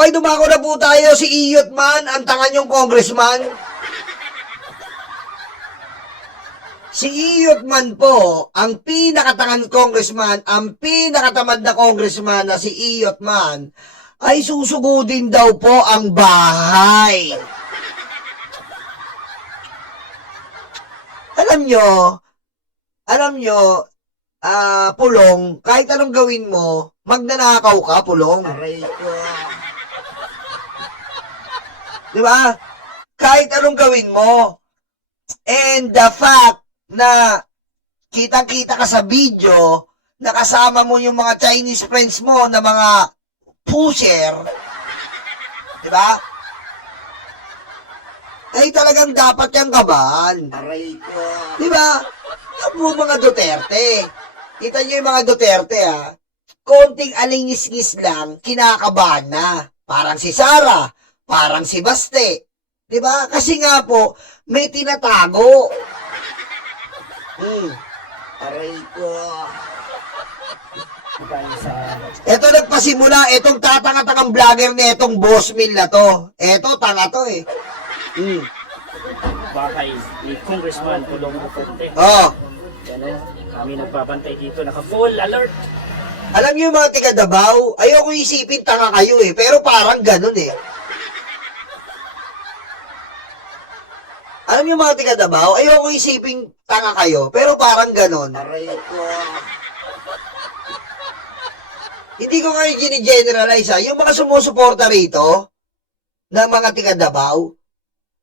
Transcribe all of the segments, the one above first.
Ay, dumako na po tayo, si Iyot Man, ang tanga niyong congressman. Si Iyot Man po, ang pinakatangan congressman, ang pinakatamad na congressman na si Iyot Man, ay susugudin daw po ang bahay. Alam nyo, Pulong, kahit anong gawin mo, magnanakaw ka, Pulong. Aray ko. Di ba? Kahit anong gawin mo. And the fact na kitang-kita ka sa video, nakasama mo yung mga Chinese friends mo na mga pusher, di ba? Ay talagang dapat yung kabahan. Aray ko. Di ba? Yung mga Duterte. Kita nyo yung mga Duterte, ha? Konting alingis-ngis lang, kinakabahan na. Parang si Sara, parang si Baste. Di ba? Kasi nga po, may tinatago. Aray ko. Ito nagpasimula, itong tatanga-tangang vlogger na itong boss meal na to. Ito, tanga to eh. Bakay ni Congressman Pulong Duterte. Oh. Ano, kami nagbabantay dito, naka-full alert. Alam niyo yung mga tiga Davao, ayoko isipin tanga kayo eh, pero parang ganun eh. Alam niyo mga tiga Davao, ayoko isipin tanga kayo, pero parang ganun. Aray ko. Hindi ko ngayon gini-generalize ha, yung mga sumusuporta rito, ng mga tiga Davao,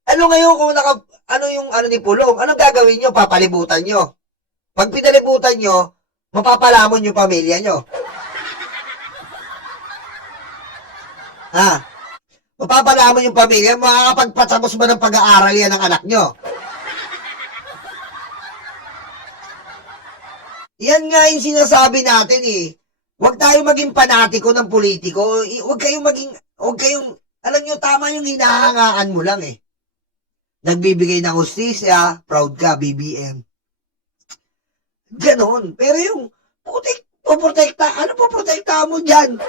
ano ngayon kung ano yung ano ni Pulong, anong gagawin nyo? Papalibutan nyo. Pag pinalibutan nyo, mapapalamon yung pamilya nyo. Mapapalamon yung pamilya, makakapagpatapos ba ng pag-aaral yan ng anak nyo? Yan nga yung sinasabi natin eh. Huwag tayo maging panatiko ng politiko. Huwag kayong, alam nyo, tama yung hinahangaan mo lang eh. Nagbibigay ng hustisya, proud ka, BBM. Ganon. Pero yung, ano poprotektahan mo dyan?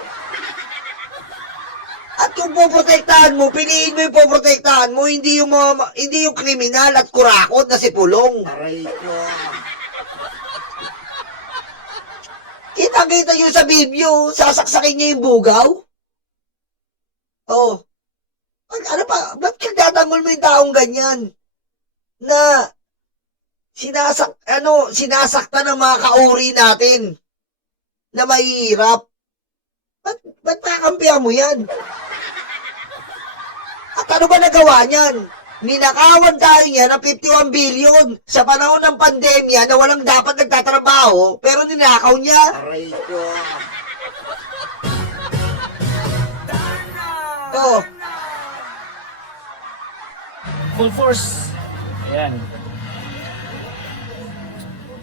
At kung poprotektahan mo, piliin mo yung poprotektahan mo, hindi yung kriminal at kurakot na si Pulong. Aray ko. Kita-kita nyo sa video, sasaksakin niya yung bugaw. Oh. Ano pa, ba't kagtatangol mo yung taong ganyan? Na, sinasakta ng mga kauri natin na mahihirap. Ba't kakampihan mo yan? At ano ba nagawa niyan? Ninakawan tayo niya ng 51 billion sa panahon ng pandemya na walang dapat nagtatrabaho, pero ninakaw niya. Aray ko. Oh. Full force. Ayan.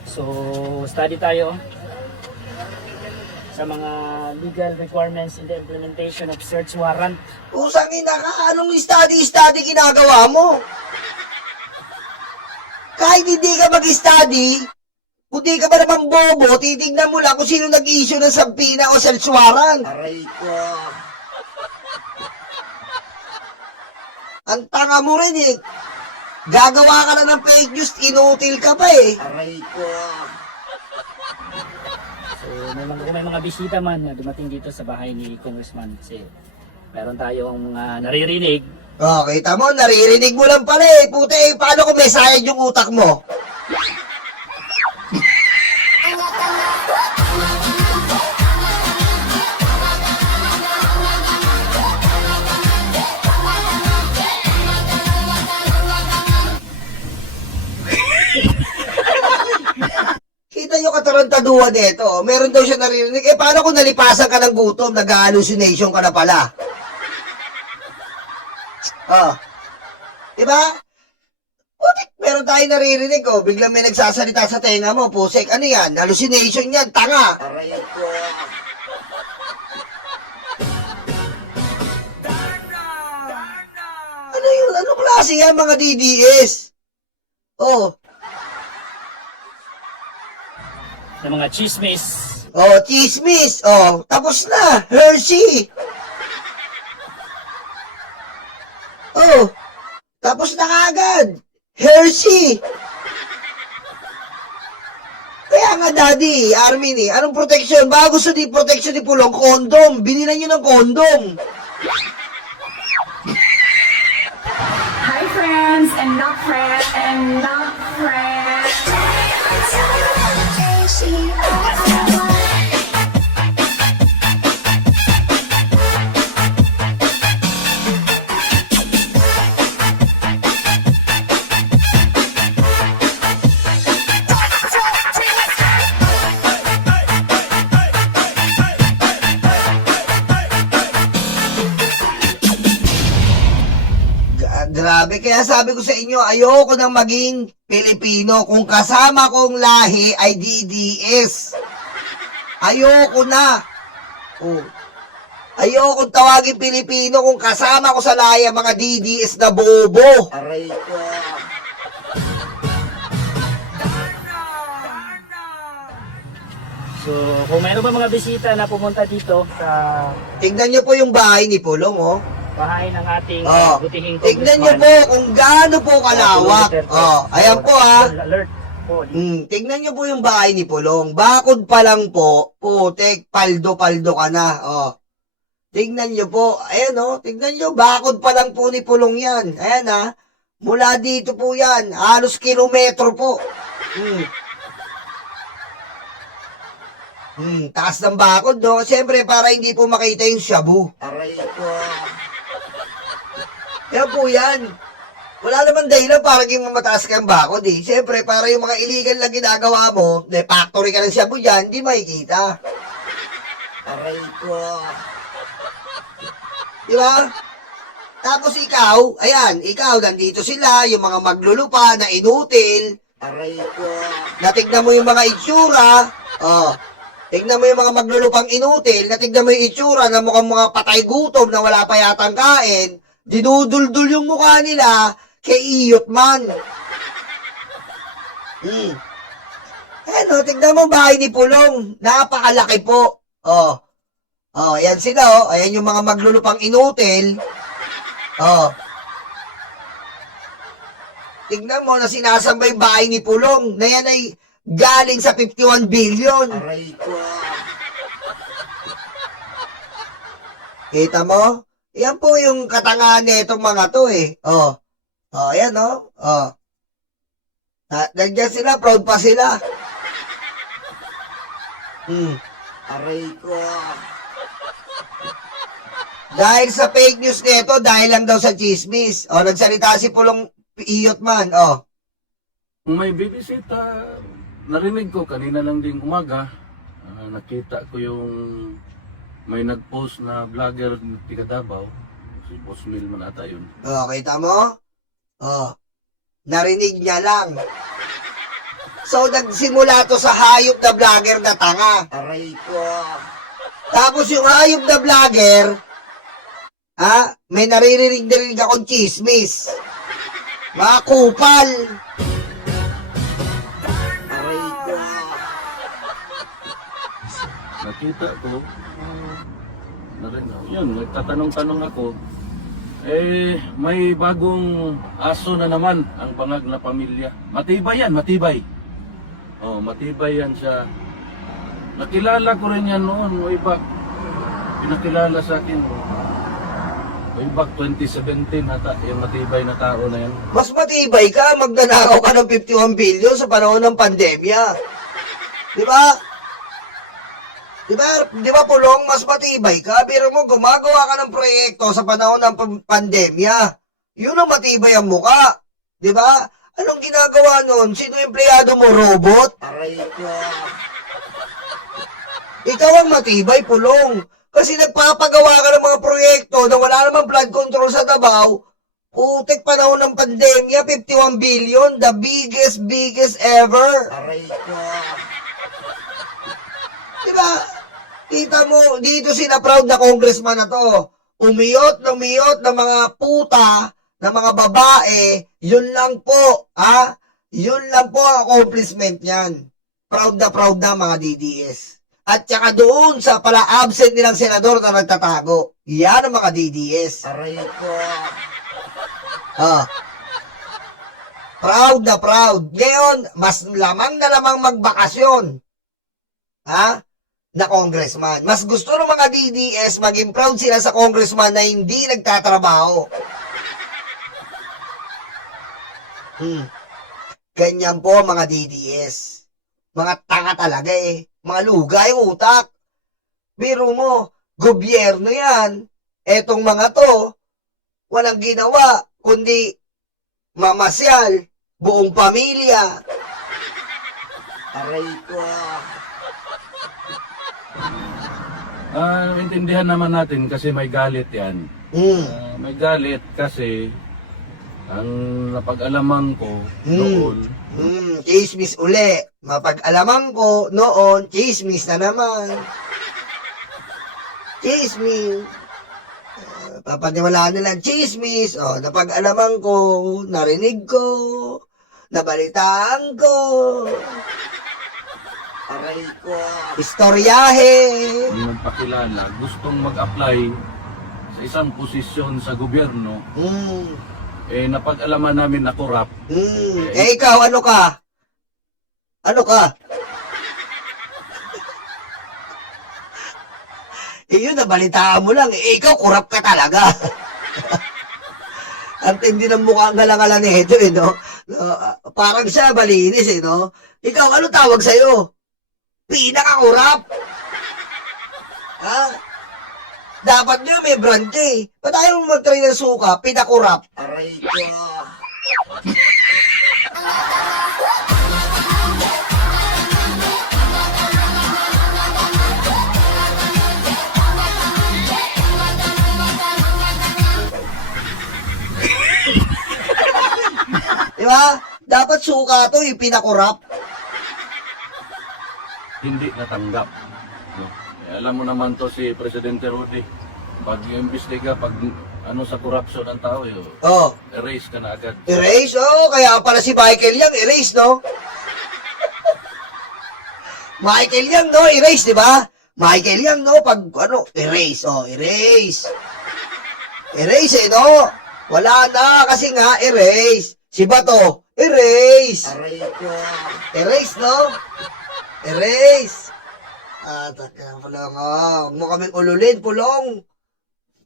So, study tayo sa mga legal requirements in the implementation of search warrant. Usang ina ka, anong study ginagawa mo? Kahit hindi ka mag-study, kung di ka ba naman bobo, titignan mo lang kung sino nag-issue ng sampina o search warrant. Aray ko. Ang tanga mo rin eh. Gagawa ka lang ng fake news, inutil ka pa eh. Aray ko. So, may mga bisita man na dumating dito sa bahay ni Congressman kasi meron tayong naririnig. Oh, kita mo, naririnig mo lang pala eh. Puti eh, paano kung may sayad yung utak mo? Kita nyo katarantaduhan nito. Meron daw siya naririnig. Eh, paano kung nalipasan ka ng gutom, nag-hallucination ka na pala? Oh. Diba? Putik, meron tayong naririnig, oh. Biglang may nagsasalita sa tenga mo, pusek. Ano yan? Hallucination yan, tanga. Aray ko. Ano yun? Anong klase yan, mga DDS? Oh. Ng mga chismis. Oh, chismis. Oh, tapos na. Hershey. Oh, tapos na kagad. Hershey. Kaya nga, Daddy, Armin anong protection? Baka gusto ni protection ni Pulong, condom. Binilan nyo ng condom. Hi friends and not friends and not friends. Grabe, kaya sabi ko sa inyo, ayoko nang maging Pilipino kung kasama kong lahi ay DDS. Ayoko na. Oh. Ayoko tawagin Pilipino kung kasama ko sa lahi ang mga DDS na bobo. Aray ko. So, kung mayroon ba mga bisita na pumunta dito sa Tignan nyo po yung bahay ni Pulong, oh. bahay ng ating Oh. butihing Tignan nyo congressman, po kung gaano po kalawak. Oh, ayan po ah. Alert po. Tignan nyo po yung bahay ni Pulong. Bakod pa lang po, putek, paldo-paldo ka na. Oh. Tignan nyo po. Ayan oh, tignan nyo, bakod pa lang po ni Pulong yan. Ayan ah. Mula dito po yan. Halos kilometro po. Taas ng bakod, no? Siyempre, para hindi po makita yung shabu. Aray ko. Yan po yan. Wala naman dahilan para maging mataas kang bakod eh. Siyempre, para yung mga illegal na ginagawa mo, na factory ka ng shabu dyan, hindi makikita. Aray ko. Di ba? Tapos ikaw, ayan, ikaw, nandito sila, yung mga maglulupa na inutil, Aray ko. natignan mo yung mga itsura, oh, tignan mo yung mga maglulupang inutil, natignan mo yung itsura na mukhang mga patay gutom na wala pa yatang kain, dinuduldul yung mukha nila kay Iyot man. Ano, tignan mo bahay ni Pulong, napakalaki po. Oh, ayan sila, oh, ayan yung mga maglulupang inutil. Oh. Tignan mo na sinasambay bahay ni Pulong na yan ay galing sa 51 billion. Aray ko. Kita mo? Yan po yung katangahan nitong mga to eh. Oh. Oh, ayan oh. Oh. Nandiyan sila, proud pa sila. Aray ko. Dahil sa fake news nito, dahil lang daw sa chismis. Oh, nagsalita si Pulong Iyot man. Oh. Kung may bibisita, narinig ko kanina lang ding umaga, nakita ko yung may nag-post na vlogger ng Tiga Davao, si Boss Mil man ata yun. Oh, kita mo? Oh. Narinig niya lang. So, nagsimula to sa hayop na vlogger na tanga. Aray ko. Tapos yung hayop na vlogger, may naririnig akong chismis. Mga kupal. Aray ko. Nakita ko, yun, nagtatanong-tanong ako, may bagong aso na naman ang bangag na pamilya. Matibay yan, matibay. Oh, matibay yan siya. Nakilala ko rin yan noon, way back. Pinakilala sa akin, way back 2017 ata, yung matibay na tao na yan. Mas matibay ka, magnanakaw ka ng 51 billion sa panahon ng pandemya. Di ba? Di ba Pulong, mas matibay ka? Biro mo, gumagawa ka ng proyekto sa panahon ng pandemya. Yun ang matibay ang muka. Di ba? Anong ginagawa nun? Sino empleyado mo? Robot? Aray ko. Ikaw ang matibay, Pulong. Kasi nagpapagawa ka ng mga proyekto na wala namang flood control sa Davao. Putik panahon ng pandemya, 51 billion, the biggest ever. Aray ko. Diba? Kita mo, dito sila proud na congressman na to. Umiyot na mga puta, na mga babae, yun lang po, Yun lang po ang accomplishment niyan. Proud na mga DDS. At saka doon sa pala absent nilang senador na nagtatago. Yan ang mga DDS. Aray ko. Ah. Proud na proud. Ngayon, mas lamang na lamang magbakasyon. Ha? Na congressman. Mas gusto ng mga DDS maging proud sila sa congressman na hindi nagtatrabaho. Ganyan po mga DDS. Mga tanga talaga eh. Mga luga yung utak. Biro mo, gobyerno yan. Etong mga to, walang ginawa, kundi mamasyal, buong pamilya. Aray ko. Intindihan naman natin kasi may galit yan. May galit kasi ang napag-alaman ko noon, Chismis uli. Mapag-alaman ko noon, chismis na naman. Chismis. Papaniwalaan nila, chismis. O, napag-alaman ko, narinig ko, nabalitaan ko. Aray ko. Istoryahe. yung nagpakilala, gustong mag-apply sa isang posisyon sa gobyerno, napag-alaman namin na korap. Ikaw, ano ka? Ano ka? Yun, nabalitaan mo lang. Ikaw, kurap ka talaga. Ang tindi ng mukha ang galangala ni Hedo, eh, no? Parang siya malinis, eh, no? Ikaw, ano tawag sa'yo? Pinaka-kurap. Ha? Dapat nyo may brand ka, eh. Ba't ayaw mo mag-try ng suka? Pinakurap. Aray ko. Diba? Dapat suka to, yung pinakurap. Hindi natanggap. No? Alam mo naman to si Presidente Rudy. Pag i-imbestiga, pag ano sa corruption ng tao, Oh. erase ka na agad. Erase? Oh, kaya pala si Michael Yang, erase, no? Michael Yang, no? Erase, di ba? Michael Yang, no? Pag, ano, erase, oh, erase. Erase, eh, no? Wala na, kasi nga, erase. Si Bato, erase. Aray ko. Erase, no? Erase. Taka, pulong, oh. Huwag mo kaming ululin, pulong.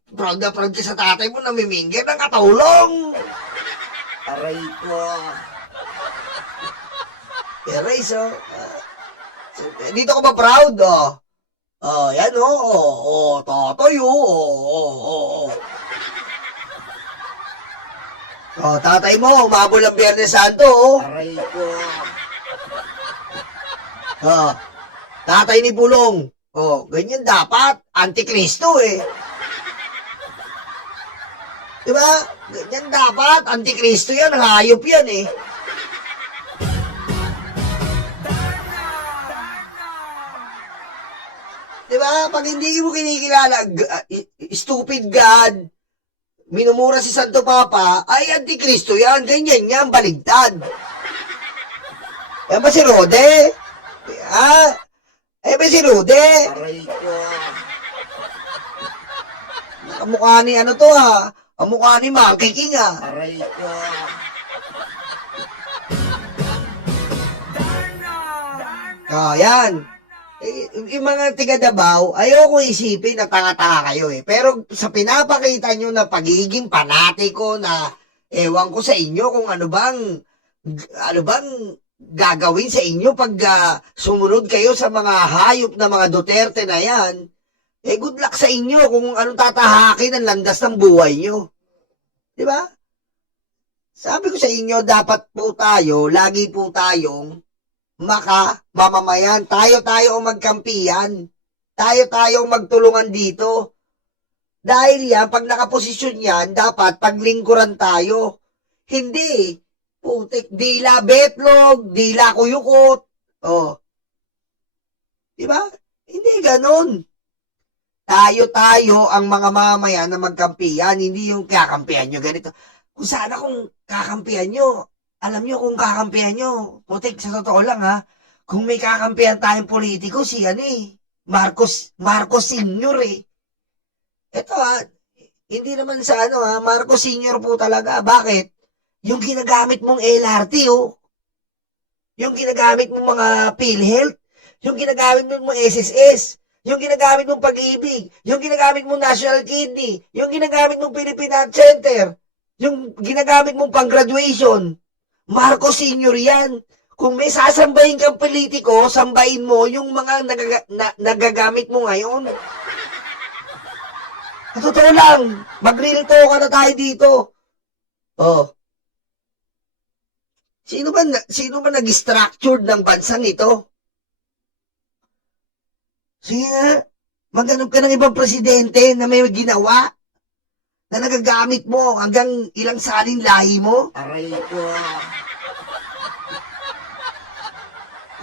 Proud na proud ka sa tatay mo, namimingit ng katulong. Aray ko. Erase, oh. Dito ko ba proud, oh? Oh, yan, oh. Totoy, oh. Oh, tatay mo, umabol ang Biyernes Santo, oh. Aray ko. Oh, tatay ni Pulong. Oh, ganyan dapat. Antikristo, eh. Diba? Ganyan dapat. Antikristo yan. Hayop yan, eh. Diba? Pag hindi mo kinikilala, stupid God, minumura si Santo Papa, ay Antikristo yan. Ganyan yan. Baligtad. Yan ba si Rode? Ah? Eh ba si Rude? Aray ko. Kamukha ni ano to, ha? Kamukha ni Monkey King, ha? Aray ko. Oh, yan. Yung mga tiga Davao, ayoko isipin na tanga-tanga kayo, eh. Pero sa pinapakita nyo na pagiging panatiko na ewan ko sa inyo kung ano bang gagawin sa inyo pag sumunod kayo sa mga hayop na mga Duterte na yan, eh good luck sa inyo kung anong tatahakin ang landas ng buhay nyo. Di ba? Sabi ko sa inyo, dapat po tayo, lagi po tayong mamamayan. Tayo ang magkampiyan. Tayo ang magtulungan dito. Dahil yan, pag nakaposisyon yan, dapat paglingkuran tayo. Hindi. Putik, dila betlog, dila kuyukot. Oh. Diba? Hindi ganon. Tayo ang mga mamamayan na magkampiyan, hindi yung kakampihan nyo ganito. Kung sana kung kakampihan nyo, alam nyo kung kakampihan nyo, putik, sa totoo lang ha, kung may kakampihan tayong politiko, si Marcos Sr. eh. Ito ha, Hindi naman sa ano ha, Marcos Senior po talaga. Bakit? Yung ginagamit mong LRT oh. Yung ginagamit mong mga PhilHealth, yung ginagamit mong mga SSS, yung ginagamit mong Pag-ibig, yung ginagamit mong National Kidney, yung ginagamit mong Philippine Heart Center, yung ginagamit mong pang-graduation. Marcos Senior yan. Kung may sasambahin kang politiko, sambahin mo yung mga nagagamit mo ngayon. Sa totoo lang, maglilito ka na tayo dito. Oh. Sino ba nag-structured ng bansang ito? Sige nga, maghanap ka ng ibang presidente na may ginawa na nagagamit mo hanggang ilang salin lahi mo. Aray ko.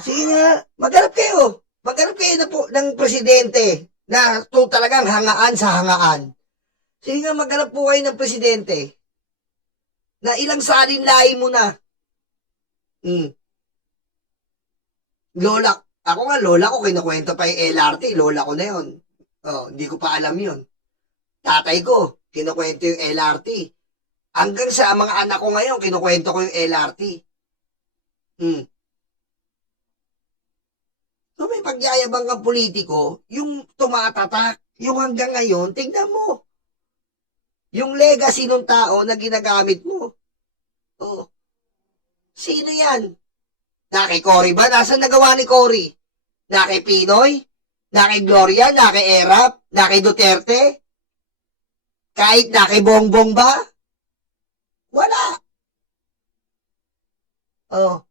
Sige nga, maghanap kayo. Maghanap kayo na po ng presidente na to talagang hangaan sa hangaan. Sige nga, maghanap po kayo ng presidente na ilang salin lahi mo na. Lola ko, kinukwento pa yung LRT, lola ko na yun. Oh, hindi ko pa alam yun. Tatay ko, kinukwento yung LRT. Hanggang sa mga anak ko ngayon, kinukwento ko yung LRT. So may pagyayabang kang politiko, yung tumatatak, yung hanggang ngayon, tingnan mo. Yung legacy ng tao na ginagamit mo. Oh. Sino yan? Na kay Cory ba? Nasaan nagawa ni Cory? Na kay Pinoy? Na kay Gloria? Na kay Erap? Na kay Duterte? Kahit na kay Bongbong ba? Wala. Oh.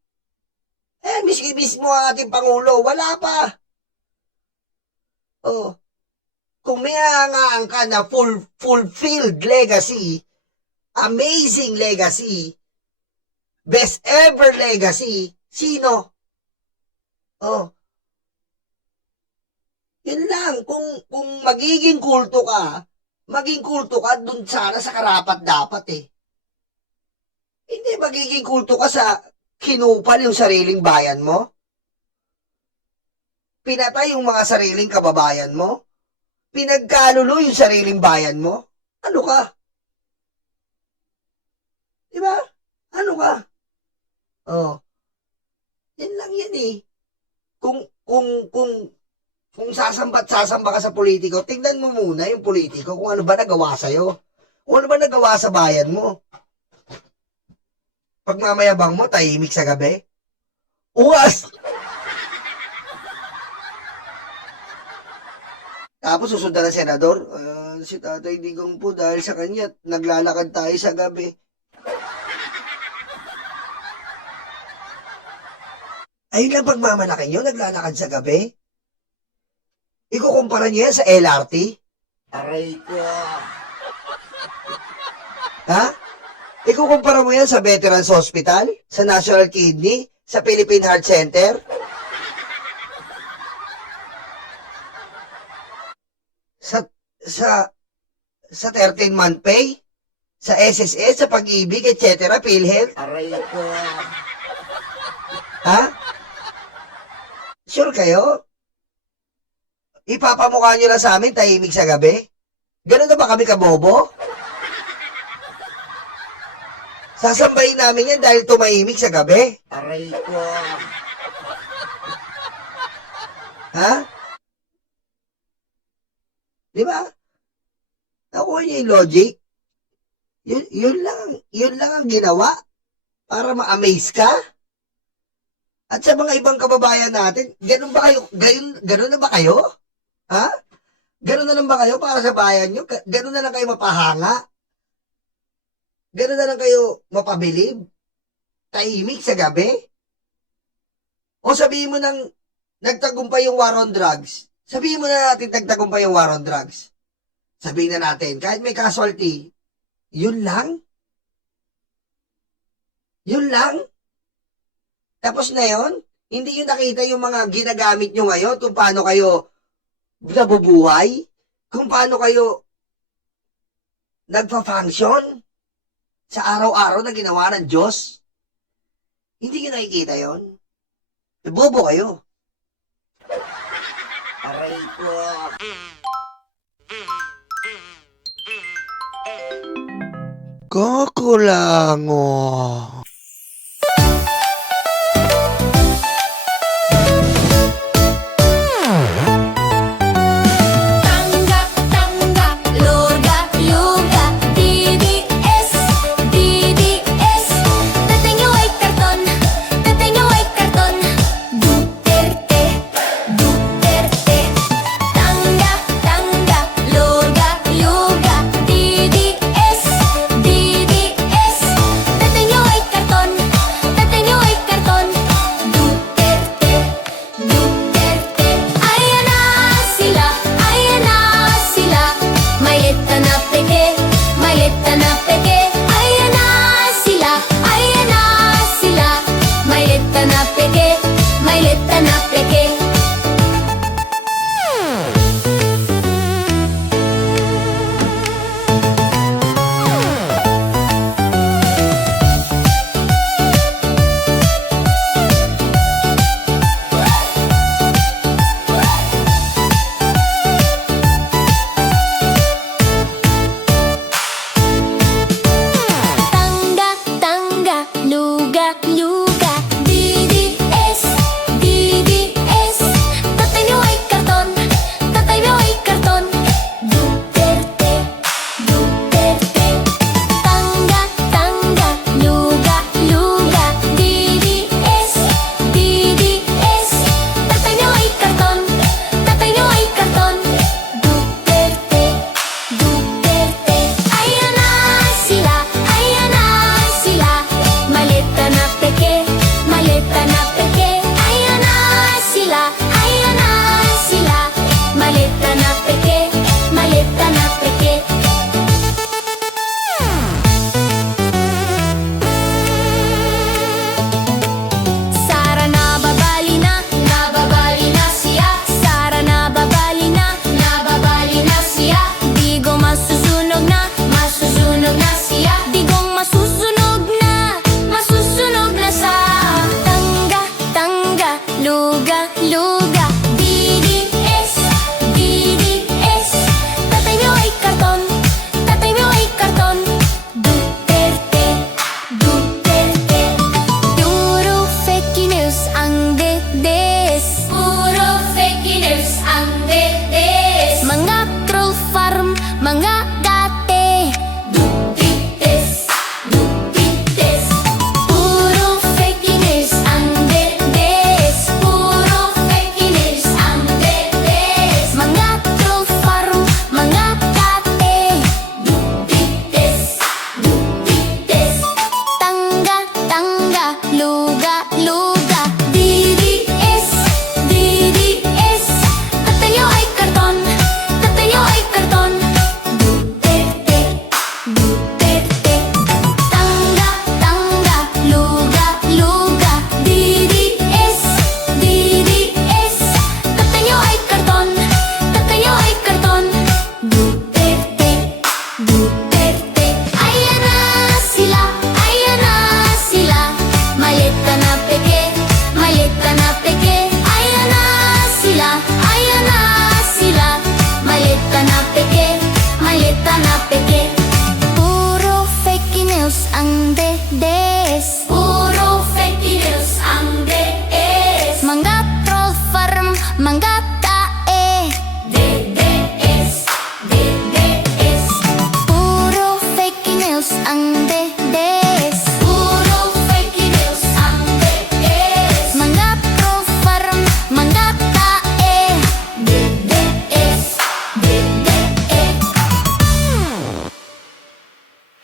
Miski mismo ang ating Pangulo, wala pa. Oh. Kung may hangaan ka na fulfilled legacy, amazing legacy, best ever legacy, sino? Oh. Yun lang, kung magiging kulto ka, dun sana sa karapat-dapat eh. Hindi magiging kulto ka sa kinupal yung sariling bayan mo? Pinatay yung mga sariling kababayan mo? Pinagkalulo yung sariling bayan mo? Ano ka? Diba? Ano ka? Oh. Yan lang yan eh. Kung sasamba ka sa politiko, tingnan mo muna yung politiko kung ano ba nagawa sa'yo. Kung ano ba nagawa sa bayan mo. Pag mamayabang mo, tahimik sa gabi. Uwas! Tapos susundan ng senador, si Tatay Digong po dahil sa kanya, naglalakad tayo sa gabi. Ayun lang pagmamalaki nyo, naglalakad sa gabi? Ikukumpara nyo yan sa LRT? Aray ko. Ha? Ikukumpara mo yan sa Veterans Hospital? Sa National Kidney? Sa Philippine Heart Center? Sa 13-month pay? Sa SSS? Sa Pag-ibig, etc. PhilHealth? Aray ko. Ha? Sure kayo? Ipapamukha nyo lang sa amin, tahimik sa gabi? Ganun na ba kami kabobo? Sasambahin namin yan dahil tumahimik sa gabi? Aray ko. Ha? Di ba? Nakuha niyo yung logic? Yun lang ang ginawa para ma-amaze ka? At sa mga ibang kababayan natin, ganun ba kayo? Ganun na ba kayo? Ha? Ganun na lang ba kayo para sa bayan nyo? Ganun na lang kayo mapahanga? Ganun na lang kayo mapabilib? Tahimik sa gabi? O sabihin mo nang nagtagumpay yung war on drugs? Sabihin mo na natin nagtagumpay yung war on drugs. Sabihin na natin, kahit may casualty, yun lang? Yun lang? Tapos na yun? Hindi nyo nakita yung mga ginagamit nyo ngayon kung paano kayo nabubuhay? Kung paano kayo nagpa-function sa araw-araw na ginawa ng Diyos? Hindi nyo nakikita yun? Bobo kayo. Aray ko. Kukulango.